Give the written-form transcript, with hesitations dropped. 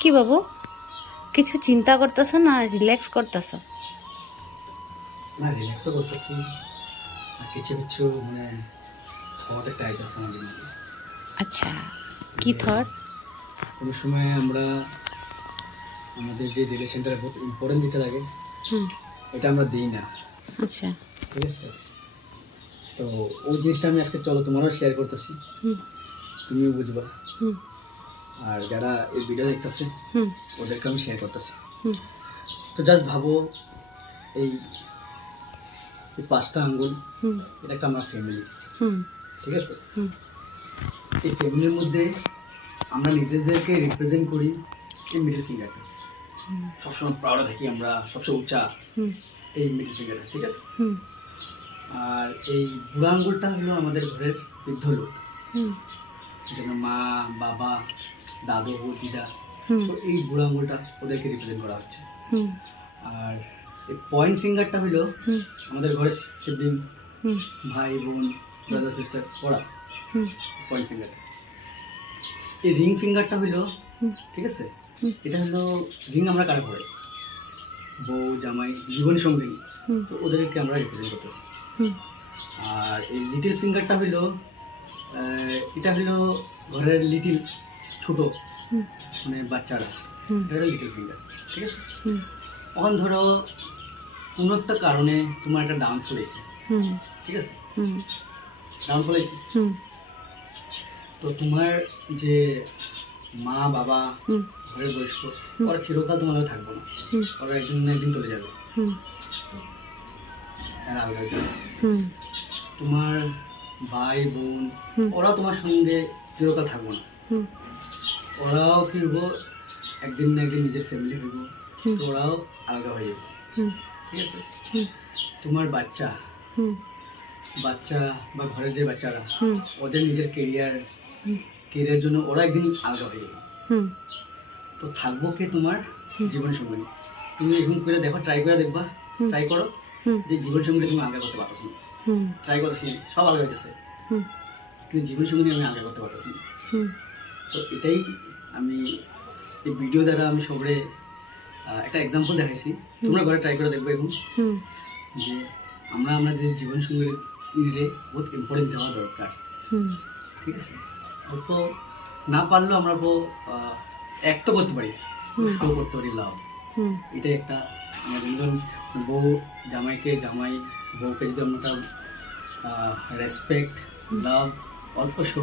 কি বাবু, কিছু চিন্তা করতেছ না রিল্যাক্স করতেছ? না, রিল্যাক্সও করতেছি আর কিছু কিছু মানে থট একটা আইতেছে আমাদের মধ্যে। আচ্ছা, কি থট? কোনো সময় আমরা আমাদের যে রিলেশনটা বহুত ইম্পর্টেন্ট দিতে লাগে, হুম। এটা আমরা দিই না। আচ্ছা। ঠিক আছে, তো ওই জিনিসটা আমি আজকে চলো তোমারও শেয়ার করতেছি, হুম। তুমিও বুঝবা। হুম। আর যারা এই ভিডিও দেখতেছে হুম। ওদেরকে আমি শেয়ার করতেছি। হুম। তো জাস্ট ভাবো, এই এই 5টা আঙ্গুল, হুম। এটা একটা আমার ফ্যামিলি। হুম। ঠিক আছে, হুম। এই ফ্যামিলির মধ্যে আমরা নিজেদেরকে রিপ্রেজেন্ট করি এই মিডল ফিঙ্গারটা। সবসময় প্রাউড থাকি আমরা, সবসময় উঁচা হুম। এই মিডল ফিঙ্গারটা। ঠিক আছে, হুম। আর এই বুড়ো আঙ্গুলটা হলো আমাদের ঘরের বৃদ্ধ লোক, হুম। যেমন মা, বাবা, দাদু, দিদা। হুম। তো এই বুড়ো আঙ্গুলটা ওদেরকে রিপ্রেজেন্ট করা হচ্ছে। হুম। আর এই পয়েন্ট ফিঙ্গারটা হলো হুম। আমাদের ঘরের সিবলিং, হুম। ভাই বোন, ব্রাদার সিস্টার, ওরা হুম। Point finger. এই রিং ফিঙ্গারটা হলো, হুম। ঠিক আছে, হুম। এটা হলো রিং আমরা কারা ঘরে বউ, জামাই, জীবন সঙ্গিনী, হুম। তো ওদেরকে আমরা রিপ্রেজেন্ট করতেছি। হুম। আর এই লিটিল ফিঙ্গারটা হইলো, এটা হইলো ঘরের লিটিল, ছোট, হুম। মানে বাচ্চারা, হুম। এটা হলো লিটিল ফিঙ্গার। ঠিক আছে, হুম। এখন ধরো কোনো একটা কারণে তোমার একটা ডাউনফল এসেছে। হুম। ঠিক আছে, হুম। ডাউনফল এসেছে, হুম। তো তোমার যে মা, বাবা, হুম। ঘরের বয়স্ক, ওরা চিরকাল তোমার হয়ে থাকবো না, হুম। ওরা একদিন না একদিন চলে যাবে, হুম। এরা আলগা হয়ে যাবে। হুম। তোমার ভাই বোন, হুম। ওরাও তোমার সঙ্গে চিরকাল থাকবো না, হুম। ওরাও কি হবো, একদিন না একদিন নিজের ফ্যামিলি হইব, হুম। তো ওরাও আলাদা হয়ে যাবে। হুম। ঠিক আছে, হুম। তোমার বাচ্চা হুম। বাচ্চা বা ঘরের যে বাচ্চারা, হুম। ওদের নিজের কেরিয়ার জন্য ওরা একদিন আলাদা হয়ে যাবে। হুম। তো থাকবো কে তোমার জীবন সঙ্গিনী। তুমি এখন করে দেখো, ট্রাই করে দেখবা, হুম। ট্রাই করো হুম। যে জীবন সঙ্গিনী তুমি আলাদা করতে পারতেছ না। হুম। ট্রাই করছি, সব আলাদা হইতেছে, হুম। কিন্তু জীবন সঙ্গিনী আমি আলাদা করতে পারতেছি না। হুম। তো এটাই আমি এই ভিডিও দ্বারা আমি সবরে একটা এক্সাম্পল দেখাইছি। তোমরা ঘরে ট্রাই করে দেখবে এখন হুম। যে আমরা আমাদের জীবন সঙ্গীরে বহুত ইম্পর্টেন্ট দেওয়া দরকার। হুম। ঠিক আছে, অল্প না পারলেও আমরা অ্যাক্টও করতে পারি, শো করতে পারি লাভ। হুম। এটাই একটা আমাদের ধরুন, বউ জামাইকে, জামাই বউকে যদি আমরা রেসপেক্ট, লাভ অল্প শো